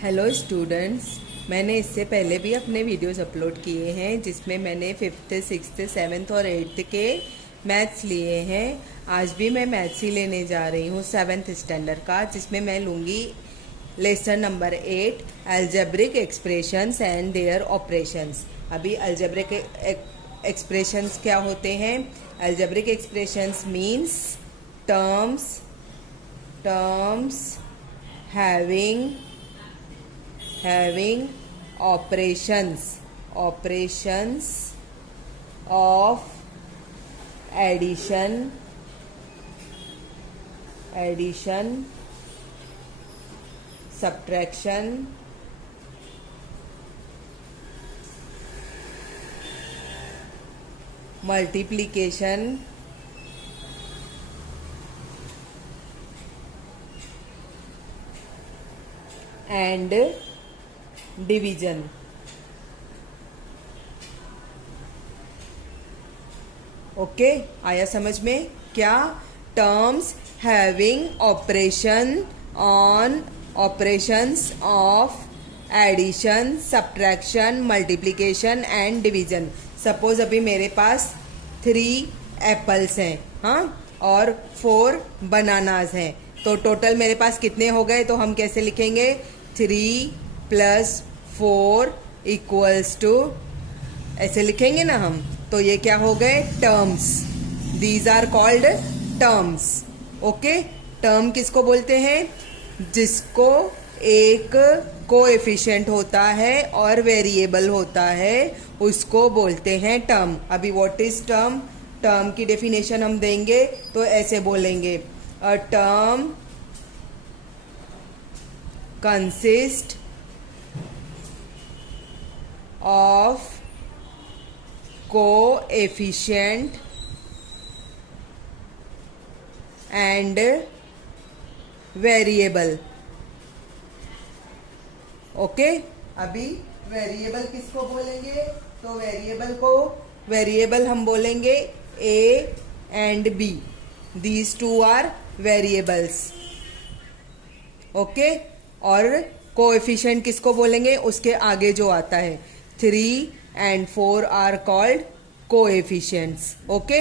Hello students, मैंने इससे पहले भी अपने वीडियोस अपलोड किए हैं जिसमें मैंने 5th, 6th, 7th और 8th के मैथ्स लिए हैं। आज भी मैं मैथ्स ही लेने जा रही हूँ 7th स्टैंडर्ड का, जिसमें मैं लूँगी lesson number 8 algebraic expressions and their operations. अभी अलजेब्रिक एक्सप्रेशंस क्या होते हैं? Algebraic expressions means terms having operations of addition, subtraction, multiplication, and division. Okay, आया समझ में? क्या? Terms having operations of addition, subtraction, multiplication and division. Suppose अभी मेरे पास 3 एप्पल्स हैं, हाँ, और 4 बनानास हैं, तो टोटल मेरे पास कितने हो गए? तो हम कैसे लिखेंगे? 3 + 4 = ऐसे लिखेंगे ना हम। तो ये क्या हो गए? Terms. These are called terms. Okay, term किसको बोलते हैं? जिसको एक कोएफिशिएंट होता है और वेरिएबल होता है, उसको बोलते हैं टर्म। अभी व्हाट इज टर्म? टर्म की डेफिनेशन हम देंगे तो ऐसे बोलेंगे, a term consist of coefficient and variable। Okay, अभी वेरिएबल किसको बोलेंगे? तो वेरिएबल हम बोलेंगे A and B। These two are variables। Okay, और कोएफिशिएंट किसको बोलेंगे? उसके आगे जो आता है। 3 and 4 are called coefficients। Okay,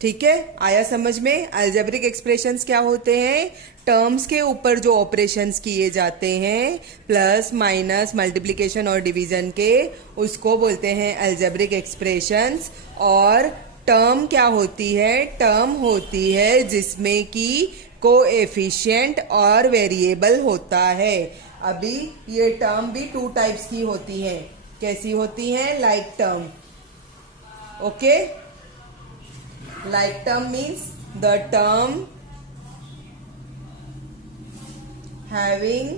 ठीक है, आया समझ में? अलजेब्रिक एक्सप्रेशंस क्या होते हैं? टर्म्स के ऊपर जो ऑपरेशंस किए जाते हैं, प्लस माइनस मल्टीप्लिकेशन और डिवीजन के, उसको बोलते हैं अलजेब्रिक एक्सप्रेशंस। और टर्म क्या होती है? टर्म होती है जिसमें कि कोएफिशिएंट और वेरिएबल होता है। अभी ये टर्म भी 2 टाइप्स की होती हैं। कैसी होती हैं? Like term. Okay, like term means the term having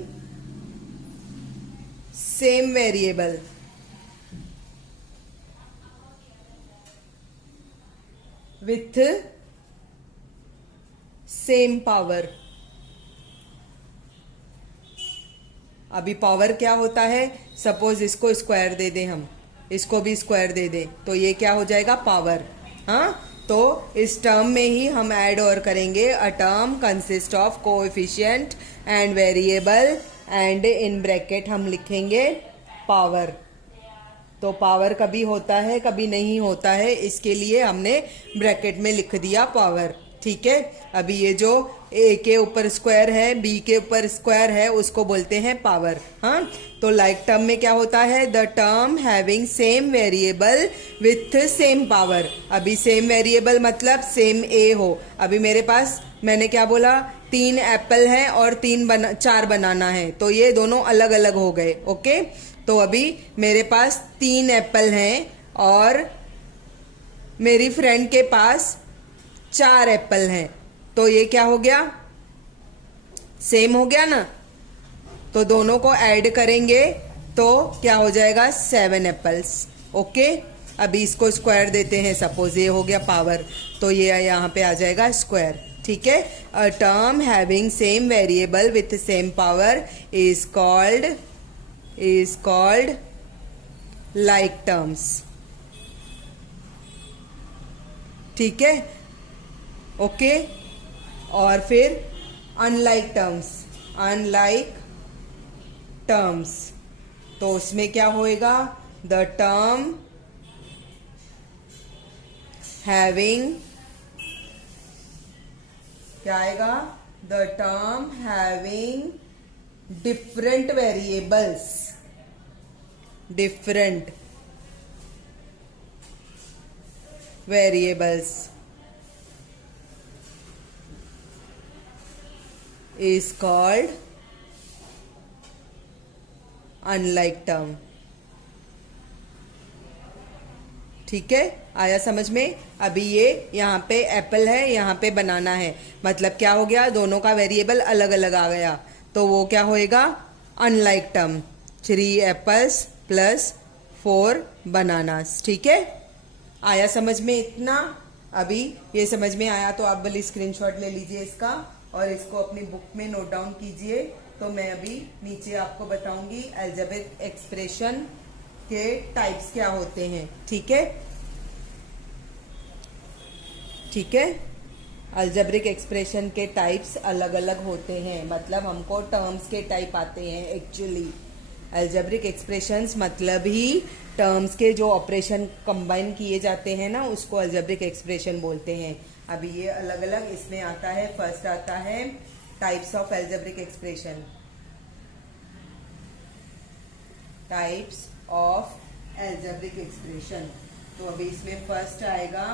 same variable with same power. अभी पावर क्या होता है? सपोज इसको स्क्वायर दे दें, हम इसको भी स्क्वायर दे दें, तो ये क्या हो जाएगा? पावर। हाँ, तो इस टर्म में ही हम ऐड और करेंगे, a term consist of coefficient and variable, and in bracket हम लिखेंगे पावर। तो पावर कभी होता है, कभी नहीं होता है, इसके लिए हमने ब्रैकेट में लिख दिया पावर। ठीक है, अभी ये जो ए के ऊपर स्क्वायर है, बी के ऊपर स्क्वायर है, उसको बोलते हैं पावर। हाँ, तो लाइक टर्म में क्या होता है? The term having same variable with same power. अभी सेम वेरिएबल मतलब सेम ए हो। अभी मेरे पास, मैंने क्या बोला? 3 एप्पल हैं और 4 बनाना है, तो ये दोनों अलग अलग हो गए। ओके, तो अभी मेरे पास 3 एप्पल हैं और मेरी फ्रेंड के पास 4 एप्पल हैं, तो ये क्या हो गया? सेम हो गया ना। तो दोनों को ऐड करेंगे तो क्या हो जाएगा? 7 एप्पल्स। ओके, अभी इसको स्क्वायर देते हैं, सपोज ये हो गया पावर, तो ये यहाँ पे आ जाएगा स्क्वायर। ठीक है, a term having same variable with same power is called like terms. ठीक है, ओके। और फिर अनलाइक टर्म्स, तो उसमें क्या होएगा, द टर्म हैविंग, क्या आएगा, the term having different variables, is called unlike term। ठीक है, आया समझ में। अभी ये यहाँ पे एप्पल है, यहाँ पे बनाना है, मतलब क्या हो गया, दोनों का वेरिएबल अलग अलग आ गया, तो वो क्या होएगा, unlike term. 3 apples plus 4 bananas. ठीक है, आया समझ में इतना। अभी ये समझ में आया तो आप भले स्क्रीनशॉट ले लीजिए इसका और इसको अपनी बुक में नोट डाउन कीजिए। तो मैं अभी नीचे आपको बताऊंगी अलजेब्रिक एक्सप्रेशन के टाइप्स क्या होते हैं। ठीक है, अलजेब्रिक एक्सप्रेशन के टाइप्स अलग अलग होते हैं, मतलब हमको टर्म्स के टाइप आते हैं एक्चुअली। अलजेब्रिक एक्सप्रेशंस मतलब ही टर्म्स के जो ऑपरेशन कंबाइन किए जाते हैं ना, उसको अलजेब्रिक एक्सप्रेशन बोलते हैं। अभी ये अलग अलग इसमें आता है। फर्स्ट आता है types of algebraic expression, types of algebraic expression. तो अभी इसमें फर्स्ट आएगा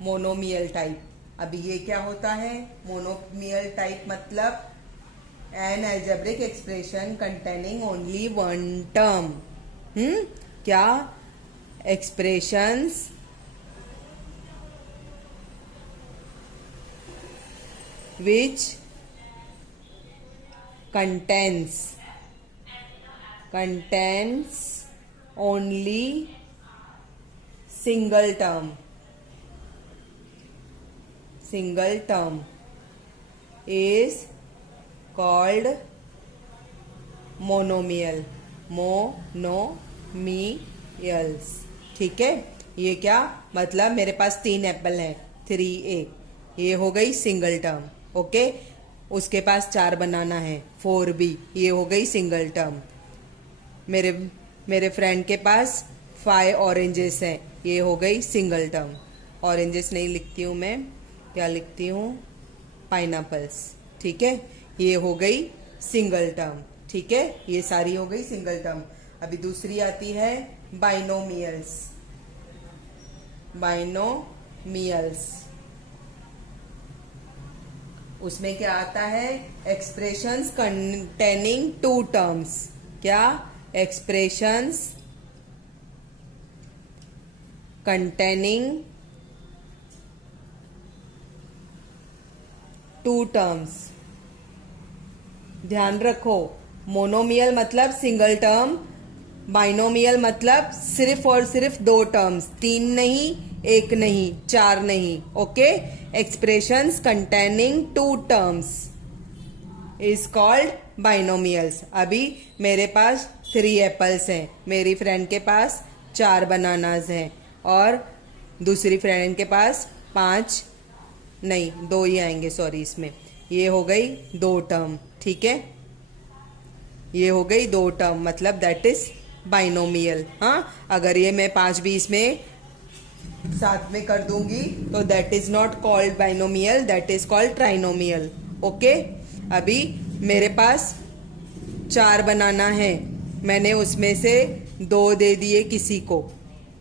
मोनोमियल टाइप। अभी ये क्या होता है, मोनोमियल टाइप मतलब an algebraic expression containing only one term. क्या, expressions which contains only single term is called monomials. ठीक है, ये क्या मतलब, मेरे पास 3 एप्पल हैं, 3A, ये हो गई सिंगल टर्म। ओके, उसके पास 4 बनाना है, 4B, ये हो गई सिंगल टर्म। मेरे फ्रेंड के पास 5 ऑरेंजेस हैं, ये हो गई सिंगल टर्म। ऑरेंजेस नहीं लिखती हूँ मैं, क्या लिखती हूँ, पाइनएप्पल्स। ठीक है, ये हो गई सिंगल टर्म। ठीक है, ये सारी हो गई सिंगल टर्म। अभी दूसरी आती है बाइनोमियल्स। उसमें क्या आता है, एक्सप्रेशंस कंटेनिंग 2 टर्म्स। क्या, एक्सप्रेशंस कंटेनिंग 2 टर्म्स। ध्यान रखो, मोनोमियल मतलब सिंगल टर्म, बाइनोमियल मतलब सिर्फ और सिर्फ 2 टर्म्स, 3 नहीं, 1 नहीं, 4 नहीं। Okay, expressions containing 2 terms is called binomials. अभी मेरे पास 3 एप्पल्स हैं, मेरी फ्रेंड के पास 4 बनानास हैं, और दूसरी फ्रेंड के पास 5 नहीं, 2 ही आएंगे, सॉरी, इसमें ये हो गई 2 टर्म। ठीक है, ये हो गई 2 टर्म, मतलब दैट इज बाइनोमियल। हाँ, अगर ये मैं 5 भी इसमें साथ में कर दूंगी तो that is not called binomial, that is called trinomial. Okay, अभी मेरे पास 4 बनाना है, मैंने उसमें से 2 दे दिए किसी को,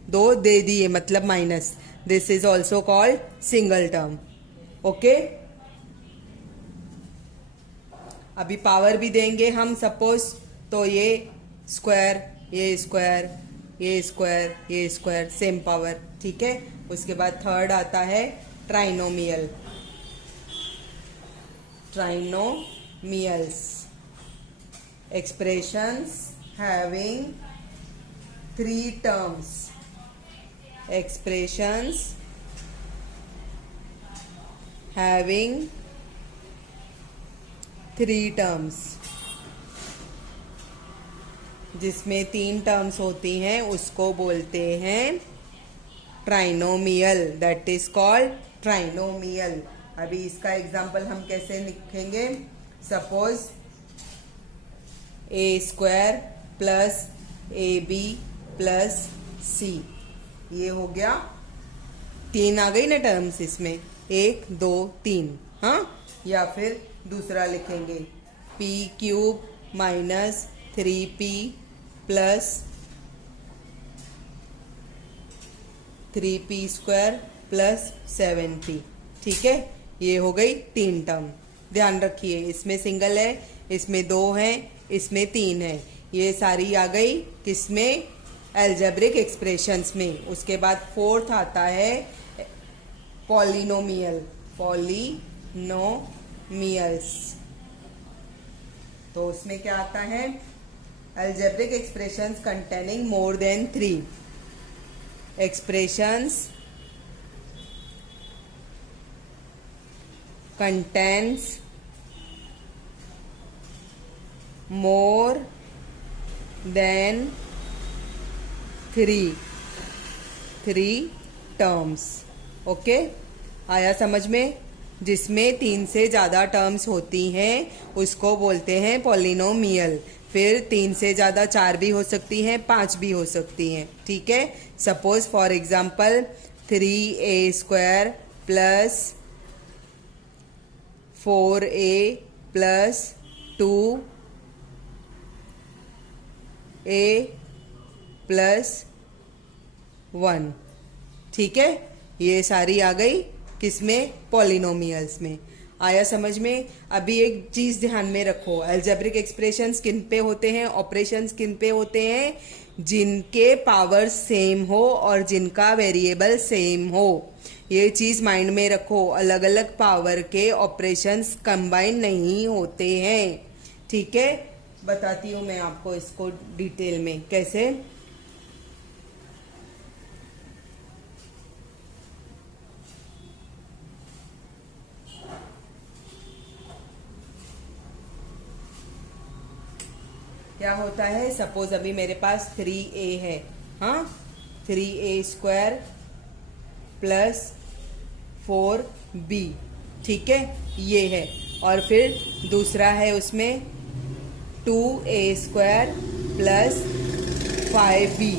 2 दे दिए मतलब minus, this is also called single term. Okay, अभी पावर भी देंगे हम सपोज, तो ये स्क्वायर, ये स्क्वायर, ये स्क्वायर, ये स्क्वायर, सेम पावर। ठीक है, उसके बाद थर्ड आता है trinomials, expressions having 3 terms, expressions having 3 terms, जिसमें 3 टर्म्स होती हैं उसको बोलते हैं trinomial, that is called trinomial. अभी इसका एग्जाम्पल हम कैसे लिखेंगे? Suppose a square plus a b plus c, ये हो गया, तीन आ गई ना टर्म्स इसमें, 1 2 3, हाँ। या फिर दूसरा लिखेंगे P cube minus 3p plus 3p square plus 7p, ठीक है। ये हो गई 3 टर्म। ध्यान रखिए, इसमें सिंगल है, इसमें 2 है, इसमें 3 है। ये सारी आ गई किसमें? एल्जेब्रिक एक्सप्रेशंस में। उसके बाद फोर्थ आता है पॉलिनोमियल, पॉलिनोमियल्स। तो उसमें क्या आता है? Algebraic expressions containing more than 3 expressions contains more than 3 terms. Okay, आया समझ में? जिसमें 3 से ज़्यादा टर्म्स होती हैं उसको बोलते हैं पॉलिनोमियल। फिर 3 से ज़्यादा 4 भी हो सकती हैं, 5 भी हो सकती हैं, ठीक है। Suppose for example 3a square plus 4a plus 2a plus 1, ठीक है। ये सारी आ गई किसमें? पॉलिनोमियल्स में। आया समझ में? अभी एक चीज ध्यान में रखो, एल्जेब्रिक एक्सप्रेशंस किन पे होते हैं, ऑपरेशंस किन पे होते हैं? जिनके पावर सेम हो और जिनका वेरिएबल सेम हो। ये चीज माइंड में रखो, अलग अलग पावर के ऑपरेशंस कंबाइन नहीं होते हैं, ठीक है। बताती हूं मैं आपको इसको डिटेल में कैसे। क्या होता है? सपोज अभी मेरे पास 3a है, हाँ, 3a स्क्वायर प्लस 4b, ठीक है, ये है। और फिर दूसरा है उसमें 2a स्क्वायर प्लस 5b।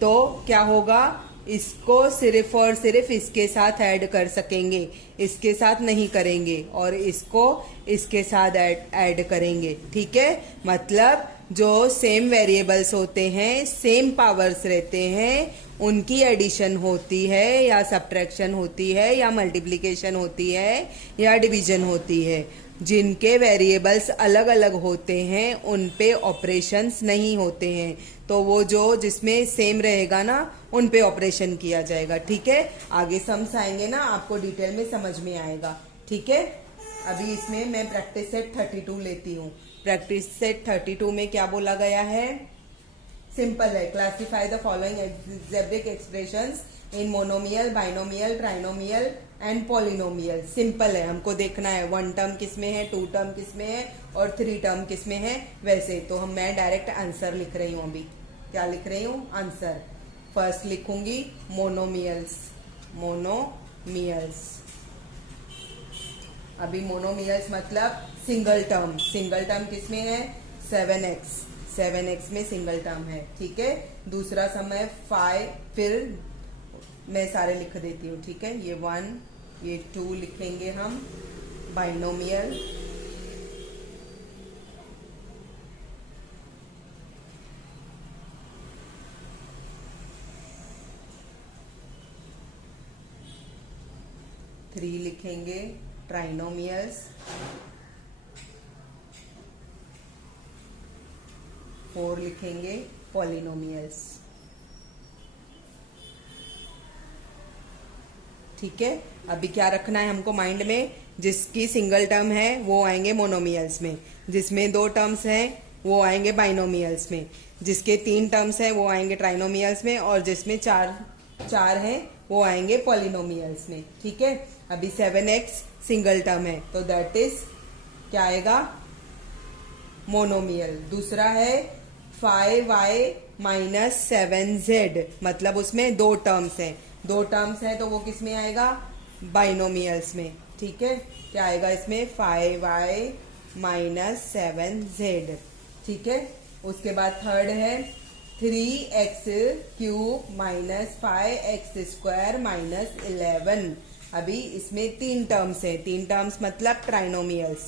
तो क्या होगा? इसको सिर्फ और सिर्फ इसके साथ ऐड कर सकेंगे, इसके साथ नहीं करेंगे, और इसको इसके साथ ऐड करेंगे, ठीक है। मतलब जो सेम वेरिएबल्स होते हैं, सेम पावर्स रहते हैं, उनकी एडिशन होती है या सब्ट्रैक्शन होती है या मल्टीप्लिकेशन होती है या डिवीजन होती है। जिनके वेरिएबल्स अलग अलग होते हैं उन पे ऑपरेशंस नहीं होते हैं, तो वो जो जिसमें सेम रहेगा ना उन पे ऑपरेशन किया जाएगा, ठीक है। आगे सम्स आएंगे ना, आपको डिटेल में समझ में आएगा, ठीक है। अभी इसमें मैं प्रैक्टिस सेट 32 लेती हूँ। प्रैक्टिस सेट 32 में क्या बोला गया है? सिंपल है, classify the following algebraic expressions in monomial, binomial, trinomial and polynomial. Simple है, हमको देखना है 1 टर्म किसमें है, 2 टर्म किसमें है और 3 टर्म किसमें है। वैसे तो मैं डायरेक्ट आंसर लिख रही हूँ। अभी क्या लिख रही हूँ? आंसर। फर्स्ट लिखूंगी मोनोमियल्स, मोनोमियल्स। अभी मोनोमियल्स मतलब सिंगल टर्म। सिंगल टर्म किसमें है? 7x, 7x में सिंगल टर्म है, ठीक है। दूसरा सम है 5, फिर मैं सारे लिख देती हूँ, ठीक है। ये 1, ये 2 लिखेंगे हम। बाइनोमियल, थ्री लिखेंगे ट्राइनोमियल्स, 4 लिखेंगे पॉलिनोमियल्स, ठीक है। अभी क्या रखना है हमको माइंड में? जिसकी सिंगल टर्म है वो आएंगे मोनोमियल्स में, जिसमें 2 टर्म्स हैं वो आएंगे बाइनोमियल्स में, जिसके 3 टर्म्स हैं वो आएंगे ट्राइनोमियल्स में, और जिसमें 4 हैं वो आएंगे पॉलिनोमियल्स में, ठीक है। अभी 7x सिंगल टर्म है तो दैट इज क्या आएगा? मोनोमियल। दूसरा है 5y माइनस 7z, मतलब उसमें 2 टर्म्स हैं, दो टर्म्स है तो वो किस में आएगा, बाइनोमियल्स में। ठीक है, क्या आएगा इसमें 5y माइनस 7z। ठीक है, उसके बाद थर्ड है 3x cube minus 5x square minus 11। अभी इसमें तीन टर्म्स है, तीन टर्म्स मतलब ट्राइनोमियल्स।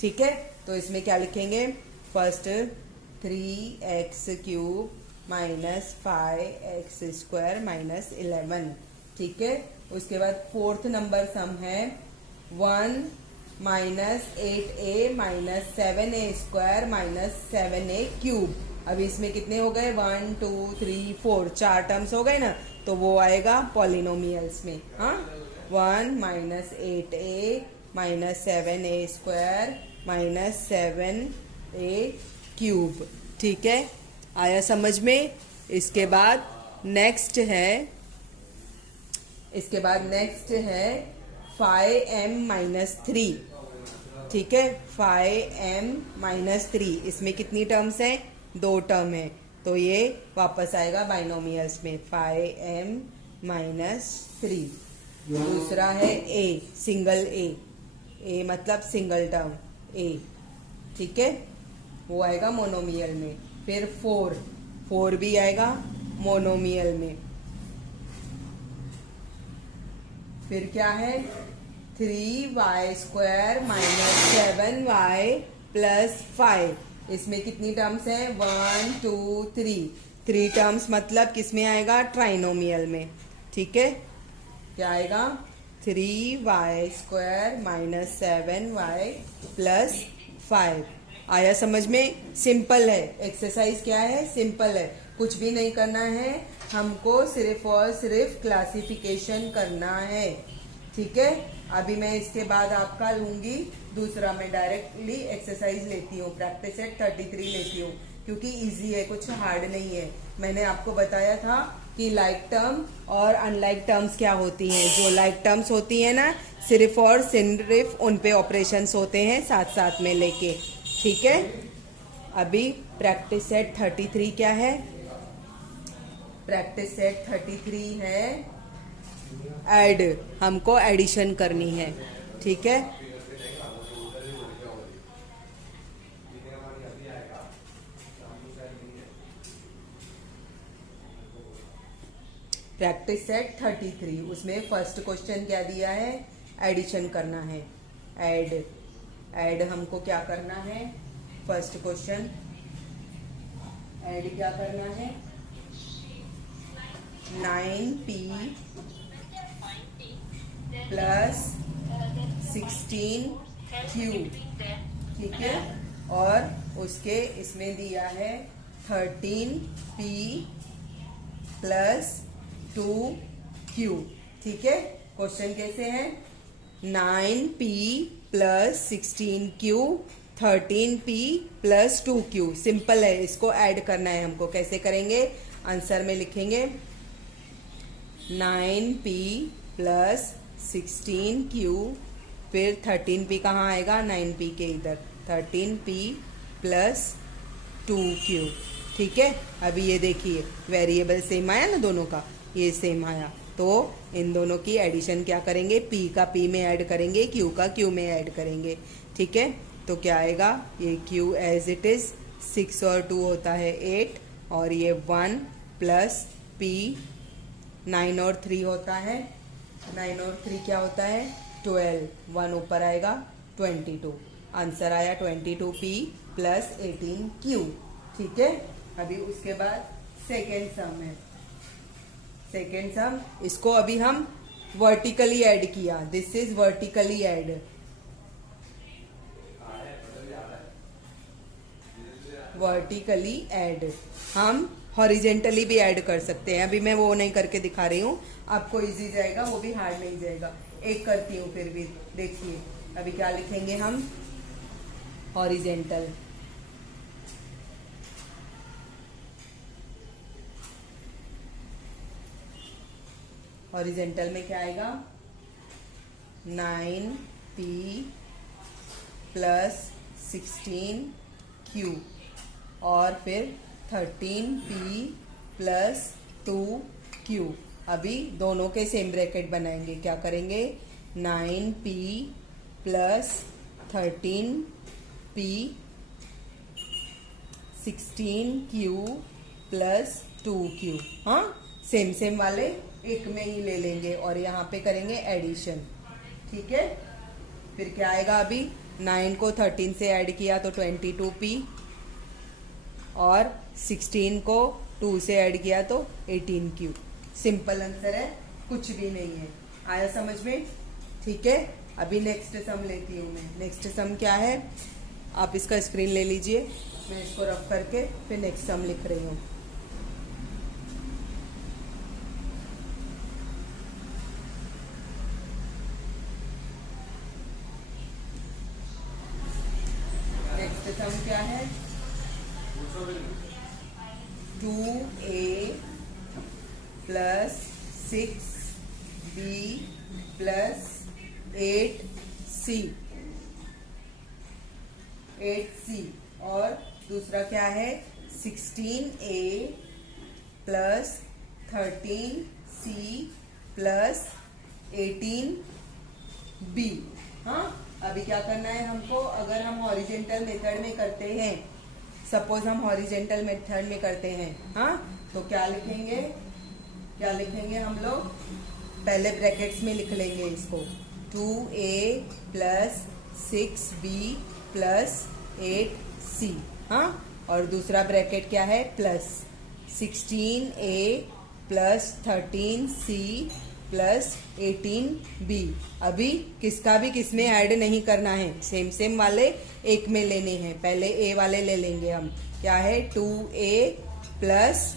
ठीक है, तो इसमें क्या लिखेंगे, first 3x cube minus 5x square minus 11। ठीक है, उसके बाद फोर्थ नंबर सम है 1 minus 8a minus 7a square minus 7a cube. अभी इसमें कितने हो गए, 1 2 3 4, चार टर्म्स हो गए ना, तो वो आएगा पॉलिनोमियल्स में। हाँ, 1 minus 8a minus 7a square minus 7a cube. ठीक है, आया समझ में। इसके बाद नेक्स्ट है 5m माइनस 3। ठीक है, 5m माइनस 3, इसमें कितनी टर्म्स हैं, दो टर्म है, तो ये वापस आएगा बाइनोमियल्स में 5m माइनस 3। दूसरा है a, सिंगल a मतलब सिंगल टर्म a। ठीक है, वो आएगा मोनोमियल में। फिर 4 भी आएगा मोनोमियल में। फिर क्या है 3y square minus 7y plus 5, इसमें कितनी टर्म्स हैं, 1 2 3 टर्म्स मतलब किसमें आएगा, ट्राइनोमियल में। ठीक है, क्या आएगा 3y square minus 7y plus 5। आया समझ में। सिंपल है, एक्सरसाइज क्या है, सिंपल है, कुछ भी नहीं करना है हमको, सिर्फ और सिर्फ क्लासिफिकेशन करना है। ठीक है, अभी मैं इसके बाद आपका लूंगी दूसरा, मैं डायरेक्टली एक्सरसाइज लेती हूँ, प्रैक्टिस सेट 33 लेती हूँ, क्योंकि इजी है, कुछ हार्ड नहीं है। मैंने आपको बताया था कि लाइक टर्म और अनलाइक टर्म्स क्या होती हैं। जो लाइक टर्म्स होती हैं ना, सिर्फ और सिर्फ उन पे ऑपरेशंस होते हैं साथ साथ में लेके। ठीक है, अभी प्रैक्टिस सेट 33 क्या है, प्रैक्टिस सेट 33 है ऐड, हमको एडिशन करनी है। ठीक है, प्रैक्टिस सेट 33, उसमें फर्स्ट क्वेश्चन क्या दिया है, एडिशन करना है। ऐड हमको क्या करना है, फर्स्ट क्वेश्चन ऐड क्या करना है, 9p प्लस 16q। ठीक है, और उसके इसमें दिया है 13p प्लस 2q। ठीक है, क्वेश्चन कैसे है, 9p plus 16q 13p plus 2q। Simple है, इसको ऐड करना है हमको। कैसे करेंगे, आंसर में लिखेंगे 9p प्लस 16q, फिर 13p कहाँ आएगा, 9p के इधर, 13p प्लस 2q। ठीक है, अभी ये देखिए वेरिएबल सेम आया ना दोनों का, ये सेम आया, तो इन दोनों की एडिशन क्या करेंगे, p का p में ऐड करेंगे, q का q में ऐड करेंगे। ठीक है, तो क्या आएगा, ये q एज इट इज 6 और 2 होता है 8, और ये 1 प्लस p 9 और 3 होता है, 9 और 3 क्या होता है 12, 1 ऊपर आएगा 22। आंसर आया 22p प्लस 18q। ठीक है, अभी उसके बाद सेकेंड सम है, सेकेंड सम, इसको अभी हम वर्टिकली ऐड किया, this is vertically add. Vertically add हम हॉरिजेंटली भी ऐड कर सकते हैं, अभी मैं वो नहीं करके दिखा रही हूँ, आपको इजी जाएगा, वो भी हार्ड नहीं जाएगा। एक करती हूँ फिर भी, देखिए अभी क्या लिखेंगे हम, हॉरिजेंटल, हॉरिजेंटल में क्या आएगा, 9p प्लस 16q और फिर 13p प्लस 2q। अभी दोनों के सेम ब्रैकेट बनाएंगे। क्या करेंगे, 9p plus 13p 16q plus 2q। हाँ, सेम सेम वाले एक में ही ले लेंगे और यहाँ पे करेंगे एडिशन। ठीक है, फिर क्या आएगा, अभी 9 को 13 से ऐड किया तो 22p और 16 को 2 से ऐड किया तो 18q। सिंपल आंसर है, कुछ भी नहीं है। आया समझ में? ठीक है, अभी नेक्स्ट सम लेती हूँ मैं। नेक्स्ट सम क्या है, आप इसका स्क्रीन ले लीजिए, मैं इसको रफ करके फिर नेक्स्ट सम लिख रही हूँ। नेक्स्ट सम क्या है, 2a plus 6b plus 8c और दूसरा क्या है, 16a plus 13c plus 18b। हाँ, अभी क्या करना है हमको, अगर हम हॉरिजेंटल मेथड में करते हैं, सपोज हम हॉरिजेंटल मेथड में करते हैं, हाँ, तो क्या लिखेंगे हम लोग, पहले ब्रैकेट्स में लिख लेंगे इसको, 2a plus 6b plus 8c। हाँ, और दूसरा ब्रैकेट क्या है, plus 16a plus 13c plus 18b। अभी किसका भी किसमें ऐड नहीं करना है, सेम सेम वाले एक में लेने हैं। पहले a वाले ले लेंगे हम, क्या है, 2a प्लस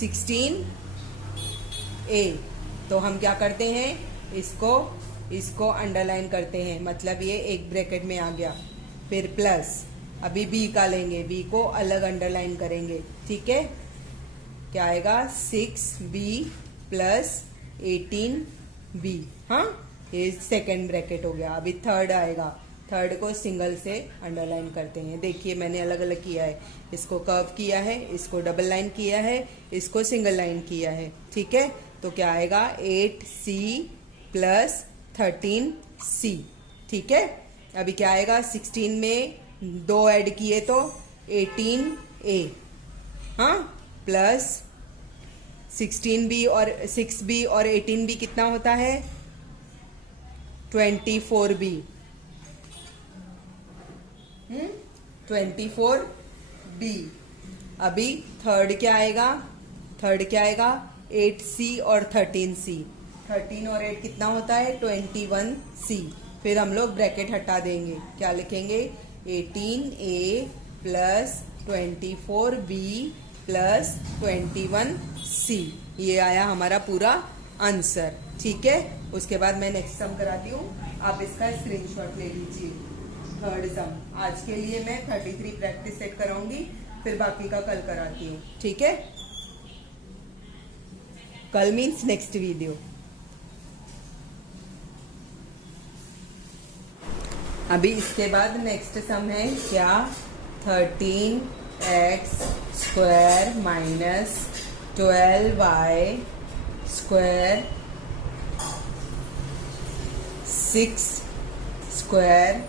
16a। तो हम क्या करते हैं, इसको अंडरलाइन करते हैं, मतलब ये एक ब्रैकेट में आ गया। फिर प्लस, अभी b का लेंगे, b को अलग अंडरलाइन करेंगे। ठीक है, क्या आएगा, 6b प्लस 18b। हाँ, ये सेकंड ब्रैकेट हो गया। अभी थर्ड आएगा, थर्ड को सिंगल से अंडरलाइन करते हैं। देखिए मैंने अलग अलग किया है, इसको कर्व किया है, इसको डबल लाइन किया है, इसको सिंगल लाइन किया है। ठीक है, तो क्या आएगा, 8c प्लस 13c। ठीक है, अभी क्या आएगा, 16 में 2 ऐड किए तो 18a। हाँ, प्लस 16b और 6b और 18b कितना होता है, 24b। 24b। अभी थर्ड क्या आएगा, 8c और 13c। 13 और 8 कितना होता है, 21c। फिर हम लोग ब्रैकेट हटा देंगे, क्या लिखेंगे, 18a plus 24b plus 21c। ये आया हमारा पूरा आंसर। ठीक है, उसके बाद मैं नेक्स्ट सम कराती हूँ, आप इसका स्क्रीनशॉट ले लीजिए। थर्ड सम आज के लिए मैं 33 प्रैक्टिस सेट कराऊंगी, फिर बाकी का कल कराती हूँ। ठीक है, कल मीन्स नेक्स्ट वीडियो। अभी इसके बाद नेक्स्ट सम है क्या, 13x square minus 12y square 6 square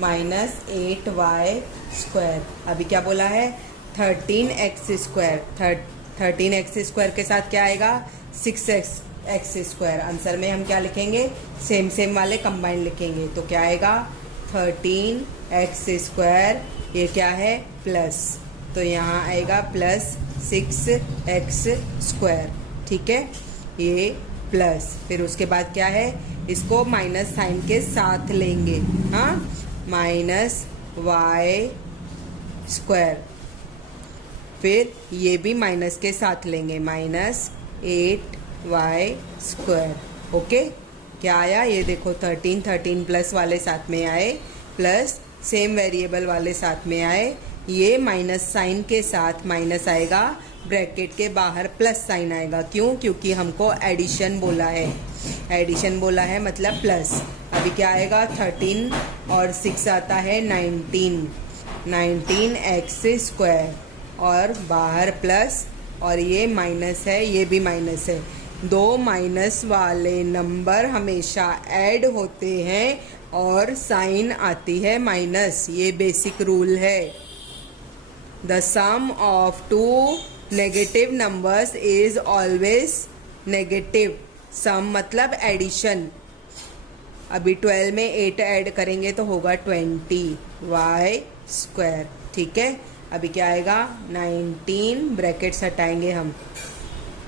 minus 8y square. अभी क्या बोला है, 13x स्क्वायर, 13x स्क्वायर के साथ क्या आएगा, 6x स्क्वायर। आंसर में हम क्या लिखेंगे, सेम सेम वाले कंबाइन लिखेंगे। तो क्या आएगा, 13x स्क्वायर, ये क्या है, प्लस, तो यहाँ आएगा प्लस 6x स्क्वायर। ठीक है, ये प्लस, फिर उसके बाद क्या है, इसको माइनस साइन के साथ लेंगे। हाँ, माइनस y स्क्वायर, फिर ये भी माइनस के साथ लेंगे, माइनस 8y स्क्वायर। ओके, क्या आया, ये देखो 13 प्लस वाले साथ में आए, प्लस सेम वेरिएबल वाले साथ में आए। ये माइनस साइन के साथ माइनस आएगा, ब्रैकेट के बाहर प्लस साइन आएगा। क्यों, क्योंकि हमको एडिशन बोला है, एडिशन बोला है मतलब प्लस। अभी क्या आएगा, 13 और 6 आता है 19x स्क्वायर और बाहर प्लस और ये माइनस है, ये भी माइनस है। दो माइनस वाले नंबर हमेशा ऐड होते हैं और साइन आती है माइनस, ये बेसिक रूल है। The sum of two negative numbers is always negative. Sum मतलब एडिशन। अभी 12 में 8 ऐड करेंगे तो होगा 20y²। ठीक है, अभी क्या आएगा 19, ब्रैकेट्स हटाएंगे हम,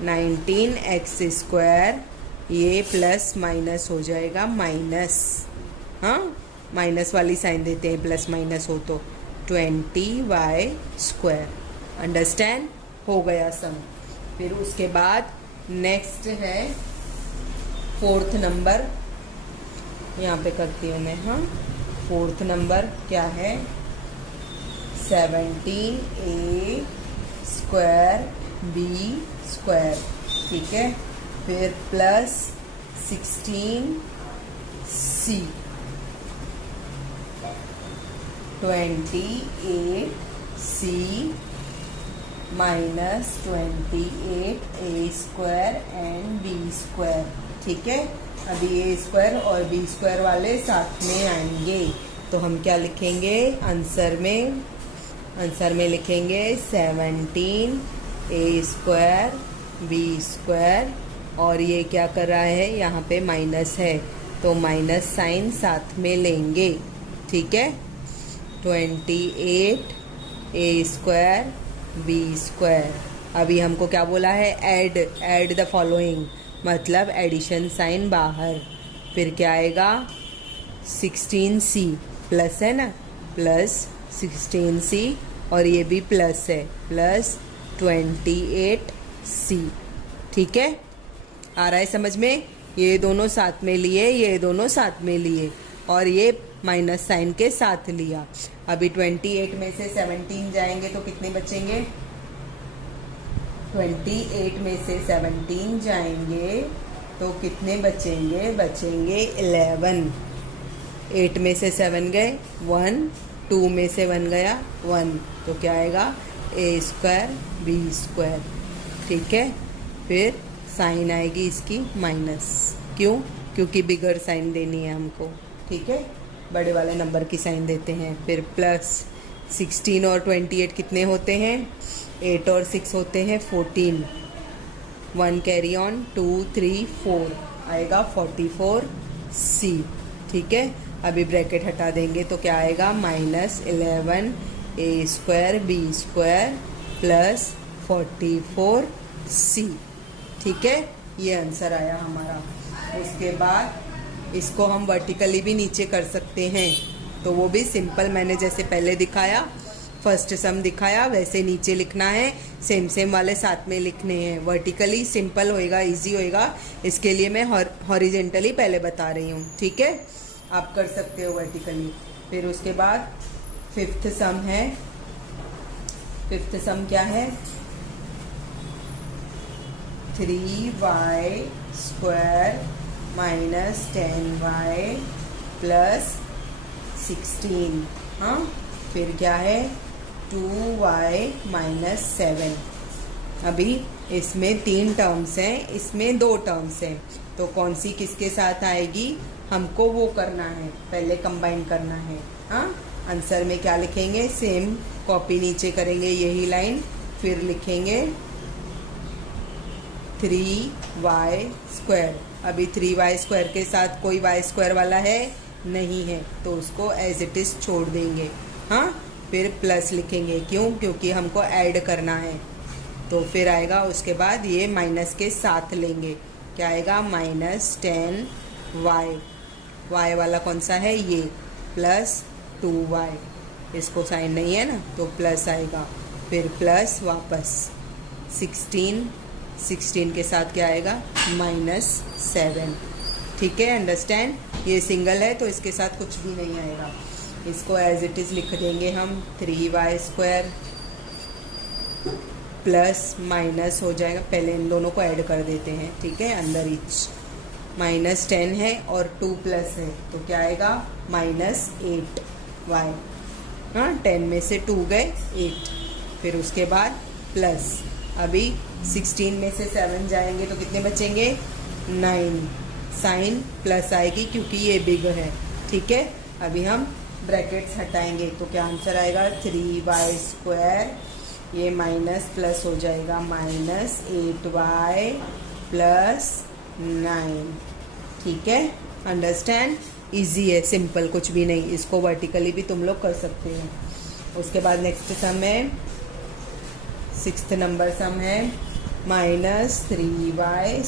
19x², ये प्लस माइनस हो जाएगा माइनस, हाँ माइनस वाली साइन देते हैं प्लस माइनस हो तो, 20y²। अंडरस्टैंड हो गया सम। फिर उसके बाद नेक्स्ट है 4th नंबर, यहाँ पे करती हूँ मैं। हाँ 4th नंबर क्या है, 17a²b²। ठीक है, फिर plus 16c, 28c minus 28a² and b²। ठीक है, अभी a² और b² वाले साथ में आएंगे तो हम क्या लिखेंगे आंसर में लिखेंगे 17a² b² और ये क्या कर रहा है, यहाँ पे माइनस है तो माइनस साइन साथ में लेंगे। ठीक है, 28a² b²। अभी हमको क्या बोला है, ऐड द फॉलोइंग, मतलब एडिशन साइन बाहर। फिर क्या आएगा 16c, प्लस है ना, प्लस 16c और ये भी प्लस है, प्लस 28c। ठीक है, आ रहा है समझ में। ये दोनों साथ में लिए, ये दोनों साथ में लिए और ये माइनस साइन के साथ लिया। अभी 28 में से 17 जाएंगे तो कितने बचेंगे, 28 में से 17 जाएंगे तो कितने बचेंगे, बचेंगे 11। 8 में से 7 गए 1, 2 में से 1 गया 1, तो क्या आएगा a² b²। ठीक है, फिर साइन आएगी इसकी माइनस, क्यों, क्योंकि बिगर साइन देनी है हमको। ठीक है, बड़े वाले नंबर की साइन देते हैं। फिर प्लस 16 और 28 कितने होते हैं, 8 और 6 होते हैं 14, 1 कैरी ऑन, 2 3 4 आएगा 44c। ठीक है, अभी ब्रैकेट हटा देंगे तो क्या आएगा minus 11a² b² plus 44c। ठीक है, ये आंसर आया हमारा। उसके बाद इसको हम वर्टिकली भी नीचे कर सकते हैं, तो वो भी सिंपल, मैंने जैसे पहले दिखाया, फर्स्ट सम दिखाया, वैसे नीचे लिखना है, सेम वाले साथ में लिखने हैं। वर्टिकली सिंपल होएगा, इजी होएगा, इसके लिए मैं हॉरिजेंटली पहले बता रही हूँ। ठीक है, आप कर सकते हो वर्टिकली। फिर उसके बाद 5th सम है। 5th सम क्या है, 3y² माइनस 10y प्लस 16। हाँ, फिर क्या है 2y माइनस 7। अभी इसमें 3 टर्म्स हैं, इसमें 2 टर्म्स हैं, तो कौन सी किसके साथ आएगी हमको वो करना है, पहले कंबाइन करना है। हाँ, आंसर में क्या लिखेंगे, सेम कॉपी नीचे करेंगे यही लाइन, फिर लिखेंगे 3y²। अभी 3y² के साथ कोई y² वाला है नहीं है, तो उसको एज इट इज छोड़ देंगे। हाँ, फिर प्लस लिखेंगे, क्यों, क्योंकि हमको ऐड करना है। तो फिर आएगा उसके बाद ये माइनस के साथ लेंगे, क्या आएगा माइनस 10y, y वाला कौन सा है ये, प्लस 2y, इसको साइन नहीं है ना तो प्लस आएगा। फिर प्लस वापस 16 के साथ क्या आएगा माइनस 7। ठीक है, अंडरस्टैंड। ये सिंगल है तो इसके साथ कुछ भी नहीं आएगा, इसको एज इट इज लिख देंगे हम 3y² प्लस माइनस हो जाएगा, पहले इन दोनों को ऐड कर देते हैं। ठीक है, अंदर ईच माइनस 10 है और 2 प्लस है तो क्या आएगा माइनस 8y। हाँ, 10 में से 2 गए 8, फिर उसके बाद प्लस, अभी 16 में से 7 जाएंगे तो कितने बचेंगे? 9। साइन प्लस आएगी क्योंकि ये बिग है, ठीक है। अभी हम ब्रैकेट्स हटाएंगे तो क्या आंसर आएगा? 3y², ये माइनस प्लस हो जाएगा, -8y + 9, ठीक है। अंडरस्टैंड? इजी है, सिंपल, कुछ भी नहीं। इसको वर्टिकली भी तुम लोग कर सकते हो। उसके बाद नेक्स्ट सम है, 6th नंबर सम है, -3y²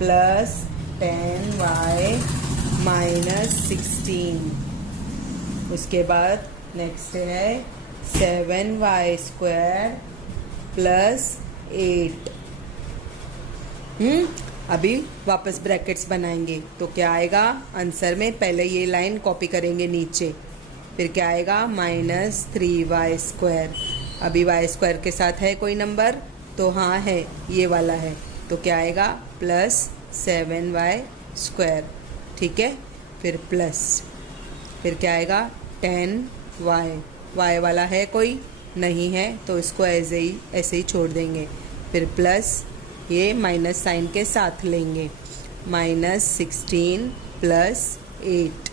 + 10y - 16। उसके बाद नेक्स्ट है 7y² + 8। अभी वापस ब्रैकेट्स बनाएंगे तो क्या आएगा आंसर में? पहले ये लाइन कॉपी करेंगे नीचे, फिर क्या आएगा? -3y²। अभी y² के साथ है कोई नंबर? तो हाँ है, ये वाला है। तो क्या आएगा? +7y², ठीक है। फिर प्लस, फिर क्या आएगा? 10y। y वाला है कोई? नहीं है, तो इसको ऐसे ही छोड़ देंगे। फिर प्लस, ये माइनस साइन के साथ लेंगे, -16 + 8।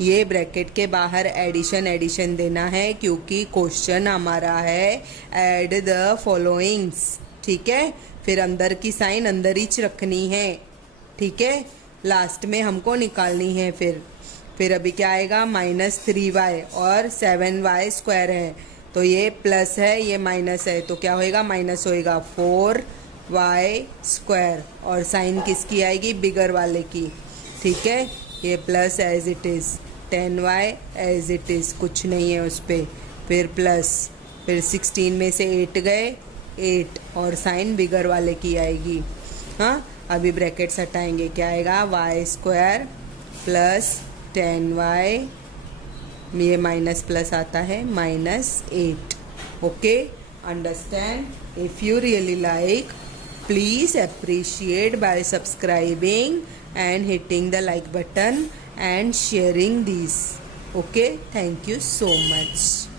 ये ब्रैकेट के बाहर एडिशन देना है क्योंकि क्वेश्चन हमारा है ऐड द फॉलोइंग्स, ठीक है। फिर अंदर की साइन अंदर ही रखनी है, ठीक है। लास्ट में हमको निकालनी है। फिर अभी क्या आएगा? -3y और 7y² है, तो ये प्लस है, ये माइनस है, तो क्या होएगा? माइनस होएगा 4y² और साइन किसकी आएगी? बिगर वाले की, ठीक है। ये plus as it is, 10y as it is, कुछ नहीं है उस पर। फिर प्लस, फिर 16 में से 8 गए, 8 और साइन बिगर वाले की आएगी। हाँ, अभी ब्रैकेट्स हटाएंगे, क्या आएगा? y² + 10y, ये माइनस प्लस आता है, -8। Okay, understand? If you really like, please appreciate by subscribing and hitting the like button and sharing these. Okay, thank you so much.